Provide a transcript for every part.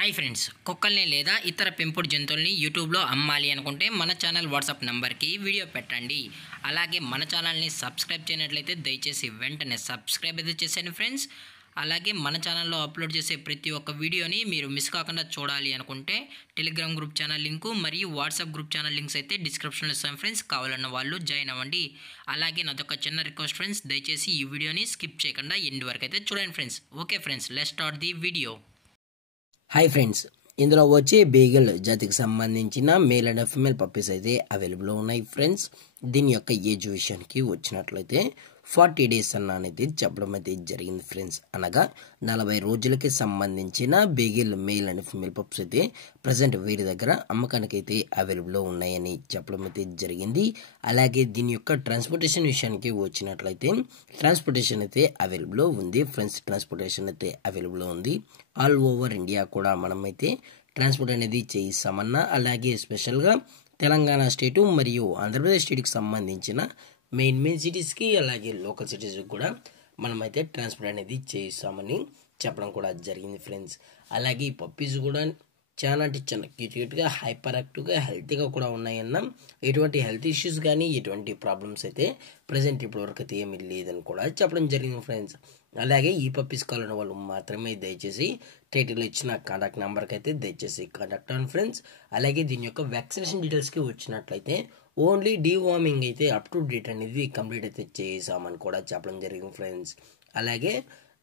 Hi friends, కుక్కల్ని లేదా ఇతర పెంపుడు జంతువుల్ని యూట్యూబ్లో అమ్మాలి అనుకుంటే మన ఛానల్ వాట్సాప్ నెంబర్కి వీడియో పెట్టండి. అలాగే మన ఛానల్ని సబ్స్క్రైబ్ చేయనట్లయితే దయచేసి వెంటనే సబ్స్క్రైబ్ అయితే చేసేయండి ఫ్రెండ్స్. అలాగే మన ఛానల్లో అప్లోడ్ చేసే ప్రతి ఒక్క వీడియోని మీరు మిస్ కాకుండా చూడాలి అనుకుంటే టెలిగ్రామ్ గ్రూప్ ఛానల్ లింకు మరియు వాట్సాప్ గ్రూప్ ఛానల్ లింక్స్ అయితే డిస్క్రిప్షన్లో ఇస్తాను ఫ్రెండ్స్. కావాలన్న వాళ్ళు జాయిన్ అవ్వండి. అలాగే నాదొక చిన్న రిక్వెస్ట్ ఫ్రెండ్స్, దయచేసి ఈ వీడియోని స్కిప్ చేయకుండా ఎండ్ వరకు అయితే చూడండి friends. Okay friends, let's start the video. Hi friends, ఇందులో వచ్చే బీగల్ జాతికి సంబంధించిన మేల్ అండ్ ఫీమేల్ పప్పీస్ అయితే అవైలబుల్ ఉన్నాయి ఫ్రెండ్స్. దీని యొక్క ఏజ్ విషయానికి వచ్చినట్లయితే 40 డేస్ అనేది చెప్పడం అయితే జరిగింది ఫ్రెండ్స్. అనగా 40 రోజులకి సంబంధించిన beagle male and female pups అయితే ప్రజెంట్ వీరి దగ్గర అమ్మకానికి అయితే అవైలబుల్ ఉన్నాయని చెప్పడం అయితే జరిగింది. అలాగే దీని యొక్క ట్రాన్స్పోర్టేషన్ విషయానికి వచ్చినట్లయితే ట్రాన్స్పోర్టేషన్ అయితే అవైలబుల్ ఉంది ఫ్రెండ్స్. ట్రాన్స్పోర్టేషన్ అయితే అవైలబుల్ ఉంది. ఆల్ ఓవర్ ఇండియా కూడా మనమైతే ట్రాన్స్పోర్ట్ అనేది చేయిస్తామన్నా, అలాగే స్పెషల్గా తెలంగాణ స్టేటు మరియు ఆంధ్రప్రదేశ్ స్టేట్కి సంబంధించిన మెయిన్ సిటీస్కి అలాగే లోకల్ సిటీస్కి కూడా మనమైతే ట్రాన్స్పోర్ట్ అనేది చేయిస్తామని చెప్పడం కూడా జరిగింది ఫ్రెండ్స్. అలాగే ఈ పప్పీస్ కూడా చాలా అంటే చాలా క్యూట్గా హైపర్ యాక్టివ్గా హెల్తీగా కూడా ఉన్నాయన్న, ఎటువంటి హెల్త్ ఇష్యూస్ కానీ ఎటువంటి ప్రాబ్లమ్స్ అయితే ప్రజెంట్ ఇప్పటివరకు అయితే ఏమీ లేదని కూడా చెప్పడం జరిగింది ఫ్రెండ్స్. అలాగే ఈ పప్పీస్ కావాలన్న వాళ్ళు మాత్రమే దయచేసి టైటిల్ ఇచ్చిన కాంటాక్ట్ నెంబర్కి అయితే దయచేసి కాంటాక్ట్ అవ్వండి ఫ్రెండ్స్. అలాగే దీని యొక్క వ్యాక్సినేషన్ డీటెయిల్స్కి వచ్చినట్లయితే ఓన్లీ డీవార్మింగ్ అయితే అప్ టు డేట్ అనేది కంప్లీట్ అయితే చేసామని కూడా చెప్పడం జరిగింది ఫ్రెండ్స్. అలాగే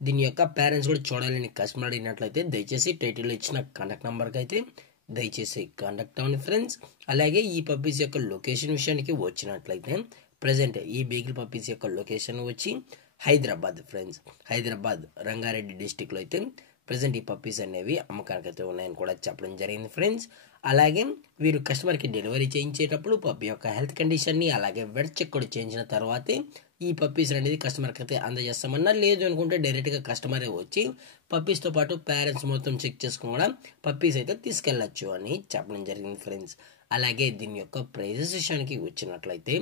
దీని యొక్క పేరెంట్స్ కూడా చూడాలని కస్టమర్ అడిగినట్లయితే దయచేసి టైటిల్ ఇచ్చిన కాంటాక్ట్ నెంబర్కి అయితే దయచేసి కాంటాక్ట్ అవ్వండి ఫ్రెండ్స్. అలాగే ఈ పప్పీస్ యొక్క లొకేషన్ విషయానికి వచ్చినట్లయితే ప్రజెంట్ ఈ బీగిల్ పప్పీస్ యొక్క లొకేషన్ వచ్చి హైదరాబాద్ ఫ్రెండ్స్. హైదరాబాద్ రంగారెడ్డి డిస్టిక్లో అయితే ప్రజెంట్ ఈ పప్పీస్ అనేవి అమ్మకానికి అయితే ఉన్నాయని కూడా చెప్పడం జరిగింది ఫ్రెండ్స్. అలాగే వీరు కస్టమర్కి డెలివరీ చేయించేటప్పుడు పప్పీ యొక్క హెల్త్ కండిషన్ని అలాగే వెట్ చెక్ కూడా చేయించిన తర్వాతే ఈ పప్పీస్ అనేది కస్టమర్కి అయితే అందజేస్తామన్నా, లేదు అనుకుంటే డైరెక్ట్గా కస్టమరే వచ్చి పప్పీస్తో పాటు పేరెంట్స్ మొత్తం చెక్ చేసుకుని కూడా పప్పీస్ అయితే తీసుకెళ్ళచ్చు అని చెప్పడం జరిగింది ఫ్రెండ్స్. అలాగే దీని యొక్క ప్రైజెస్ విషయానికి వచ్చినట్లయితే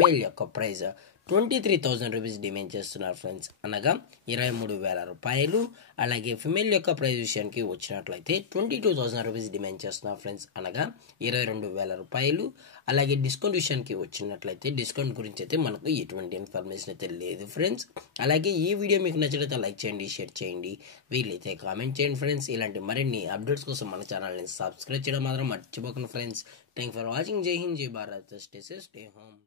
మేల్ యొక్క ప్రైజ్ 23,000 రూపీస్ డిమాండ్ చేస్తున్నారు ఫ్రెండ్స్, అనగా 23,000 రూపాయలు. అలాగే ఫిమేల్ యొక్క ప్రైజ్ విషయానికి వచ్చినట్లయితే 22,000 రూపీస్ డిమాండ్ చేస్తున్నారు ఫ్రెండ్స్, అనగా 22,000 రూపాయలు. అలాగే డిస్కౌంట్ విషయానికి వచ్చినట్లయితే డిస్కౌంట్ గురించి అయితే మనకు ఎటువంటి ఇన్ఫర్మేషన్ అయితే లేదు ఫ్రెండ్స్. అలాగే ఈ వీడియో మీకు నచ్చినట్లయితే లైక్ చేయండి, షేర్ చేయండి, వీలైతే కామెంట్ చేయండి ఫ్రెండ్స్. ఇలాంటి మరిన్ని అప్డేట్స్ కోసం మన ఛానల్ని సబ్స్క్రైబ్ చేయడం మాత్రం మర్చిపోకండి ఫ్రెండ్స్. Thank for watching. జై హింద్, జై Bharat, stay safe, stay home.